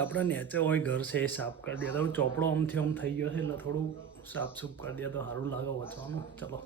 આપણે નેચે હોય ઘર છે એ સાફ કરી દે તો ચોપડો આમથી આમ થઈ ગયો છે એટલે થોડું સાફ સૂફ કરી દે તો સારું લાગે વચવાનું. ચલો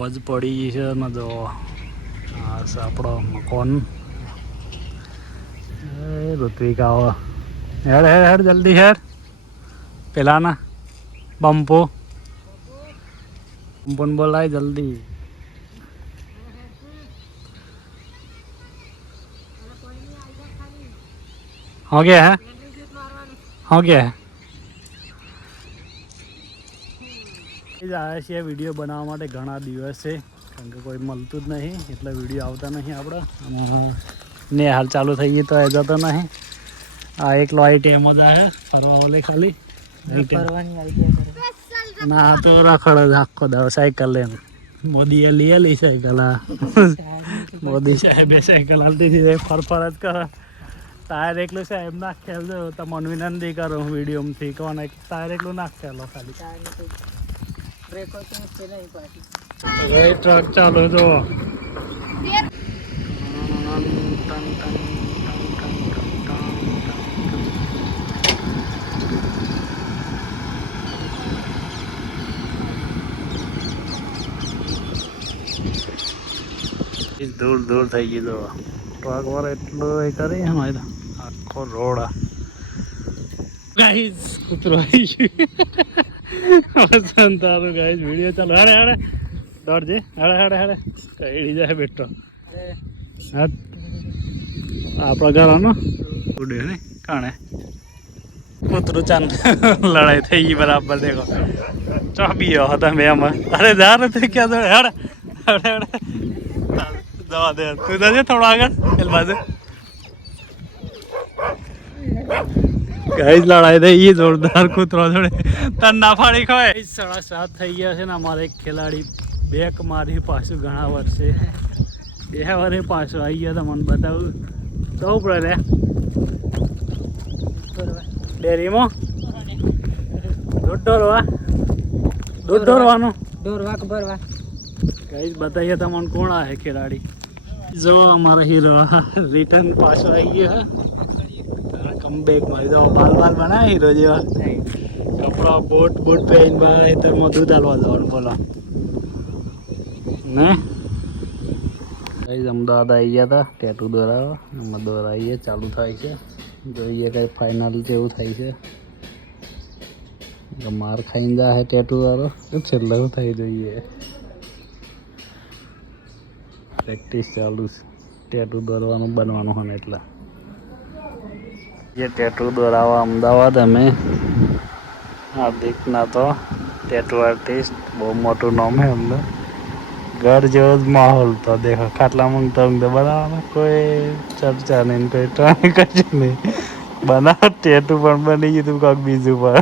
હોજ પડી છે ને જો આ છે આપણો મકોન. ઋત્વિકા આવો હેડ હેડ હેડ જલ્દી હેડ પેલા ના બમ્પો બમ્પોને બોલાય જલ્દી. हो गया है हो गया है. આવ્યા છીએ વિડીયો બનાવવા માટે ઘણા દિવસ છે કારણ કે કોઈ મળતું જ નહીં એટલે વિડીયો આવતા નહીં આપણે. ને હાલ ચાલુ થઈ ગઈ તો એ જતો નહીં. આ એકલો આઈ ટાઈમ જ આવે ફરવા વાલે ખાલી ના તો રખડ જ આખો દાવ સાયકલ લઈને. મોદીએ લીએલી સાયકલ આ મોદી સાહેબે સાયકલ હાલતી ફરફર જ કરે. ટાયર એકલું સાહેબ નાખેલ જો તમને વિનંતી કરું વિડીયોમાંથી કોને ટાયર એકલું નાખેલો ખાલી ટ્રક ચાલુ જો દૂર દૂર થઈ ગઈ તો ટ્રક વાળો એટલો એ કરી આખો રોડ ગાઈસ કૂતરો આવી ગયું તારું ગાઈસ વિડીયો ચાલો હેડે હેડે દોડજે હેડે હેડે હેડે કઈ જાય બેઠો આપણા ઘરનો ઉડે ને કાણે કૂતરું ચાંદ લડાઈ થઈ ગઈ બરાબર દેખો ચોબીઓ હતા મેં એમાં અરે જા નથી ક્યાં હેડે હેડે હેડે દવા દે તું જજે થોડો આગળ પેલ બાજુ ગાઈસ લડાઈ થઈ ગઈ જોરદાર કૂતરો જોડે તન ના ફાડી ખવાય. 7:30 થઈ ગયા છે ને અમારે એક ખેલાડી બેક મારી પાછું ઘણા વર્ષે 2 વર્ષે પાછું આવી ગયા તો મને બતાવું તો પડે ડેરીમાં દૂધ દોરવાનું ગાઈસ બતાવીએ તમને કોણ આવે ખેલાડી. જો અમારા હીરો રિટર્ન પાછો આવી ગયો કમબેક મારી જાઓ બાલ બાલ બનાવે હીરો જેવા કપડા બોટ પહેરીને બહાર ખેતરમાં દૂધ હાલવા જવાનું બોલો ને. અમદાવાદ આવી ગયા હતા ટેટુ દોરાવા એમાં દોરાઈએ ચાલુ થાય છે જોઈએ કઈ ફાઇનલ જેવું થાય છે. માર ખાઈને જાય ટેટુ વાળો છેલ્લે શું થઈ જોઈએ પ્રેક્ટિસ ચાલુ છે ટેટુ દોરવાનું બનવાનું હોય એટલે ये टेटू दोरावा अमदावाद हमें हार्दिक ना तो टेटू आर्टिस्ट बहुत मोटू नाम है हमने घर जो माहौल तो देखो खाटला मंगता हूँ बना कोई चर्चा नहीं कोई ट्राई कर नहीं बना टेटू पर बनी गई तुम काक बीजू पर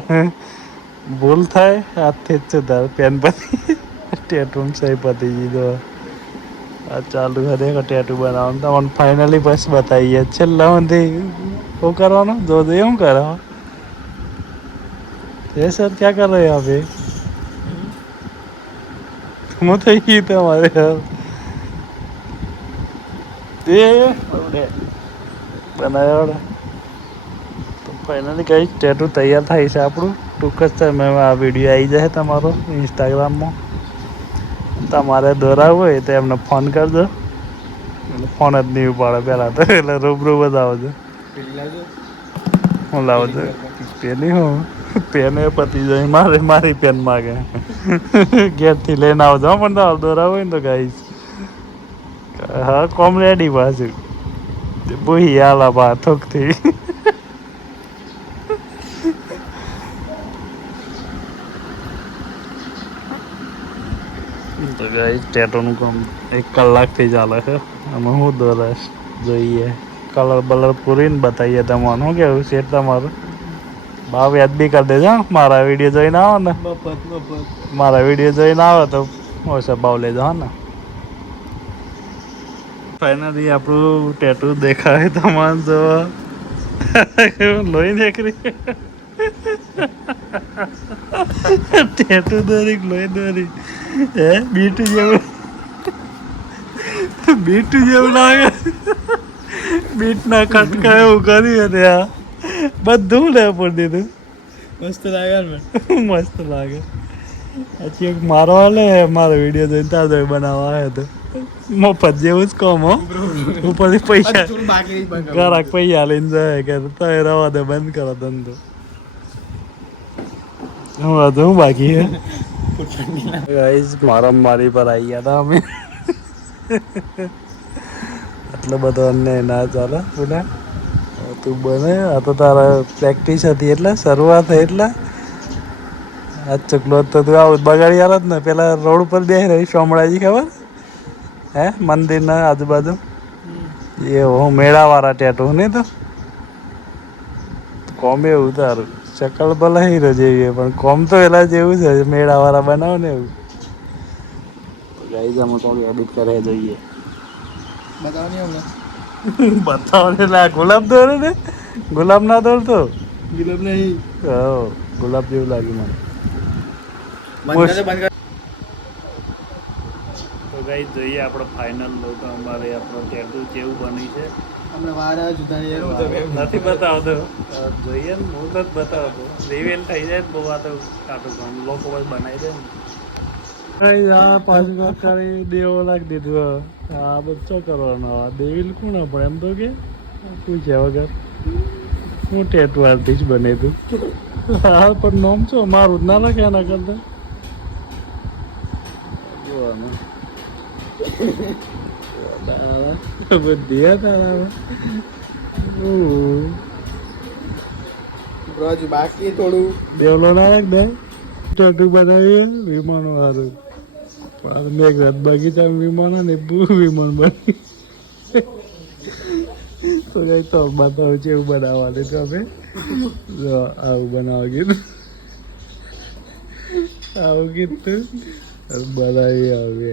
भूल था हाथ थे चुदार पेन पति टेटू में सही पति जी तो चालू है देखो टेटू बनाओ तो फाइनली बस बताइए छेल्ला मंदी वो करवाना दो दो हम करा ये सर क्या कर रहे हैं यहाँ पे तुम तो ही थे हमारे यार ये बनाया वाला तो फाइनली कहीं टेटू तैयार था इसे આપણું ટૂંક જ સમયમાં આ વિડીયો આવી જાય તમારો ઇન્સ્ટાગ્રામમાં. તમારે દોરાવું હોય તો એમને ફોન કરજો ફોન જ નહીં ઉપાડે પહેલાં તો એટલે રૂબરૂ બતાવજો હું લાવજો પેલી હું પેન એ પતી જાય મારી પેન માગે ઘેરથી લઈને આવજો પણ તો દોરા હોય ને તો ગાઈશ હા કોમ રેડી પાછું બોહી આલા બા થોકથી તો ગાઈસ ટેટોનું કામ 1 કલાકથી ચાલે છે અમે હું દોરાશ જોઈએ કલર બલર પૂરીને બતાવીએ તમને શું કેવું છે તમારું ભાવ યાદ બી કરી દેજો મારા વિડીયો જોઈને આવો ને મારા વિડીયો જોઈને આવો તો ઓછા ભાવ લેજો હા ને ફાઇનલી આપણું ટેટુ દેખાય તમારે જો લોહી નીકળી ટેટુ દોરી લોહી દોરી હે બીટું જેવું લાગે બીટ ના કટકા એવું કર્યું ને આ બધું લે પર દીધું મસ્ત લાગે મસ્ત લાગે પછી એક મારો હાલે મારો વિડીયો જોઈને તાજો બનાવવા આવ્યો હતો મફત જેવું જ કોમ હો ઉપરથી પૈસા ઘરાક પૈસા લઈને જાય કે તો રવા દે બંધ કરો ધંધો હું બાકી હે ગાઈસ મારી પર આવી ગયા હતા અમે એટલે બધો અમને ના ચાલે પુના તું બને આ તો તારા પ્રેક્ટિસ હતી એટલે શરૂઆત થઈ એટલે આ ચકલો તો તું આવું બગાડી આલો જ ને પેલા રોડ ઉપર બેસી રહી શામળાજી ખબર હે મંદિરના આજુબાજુ એ હું મેળાવાળા ટેટુ નહીં તો કોમ એવું તારું શકલ ભલે હીરો જેવી પણ કોમ તો એલા જેવું છે મેળાવાળા બનાવો ને એવું ગાઈસ અમે કોણ એડિટ કરે જોઈએ બતાવો ને લા ગુલાબ દોરે ને ગુલાબ ના દોરતો ગુલાબ નહીં ગુલાબ જેવું લાગ્યું મને તો ગાઈસ જોઈએ આપણો ફાઇનલ લુક અમારે આપણો ટેટુ કેવું બની છે આપણે વારા જુદા નથી બતાવતો જોઈએ ને હું તો જ બતાવતો રિવેલ થઈ જાય બહુ આ તો કાઢું કામ લોકો બસ બનાવી દે ને આ પાછું કરી દેવો લાગી દીધું આ બચ્ચો કરવાનો દેવીલ કોણ પણ એમ તો કે પૂછ્યા વગર હું ટેટુ આર્ટિસ્ટ બને તું હા પણ નોમ છો મારું જ ના લાગે એના કરતા જોવાનું બધી તારા બાકી થોડું દેવલો ના રાખ દે ટેટુ બનાવીએ વિમાનો સારું મેઘરાજ બગીચા વિમાન ને વિમાન બની તો કઈ તો બતાવું છે એવું બનાવવાનું તો અમે આવું બનાવવા કીધું આવું કીધું બનાવી આવે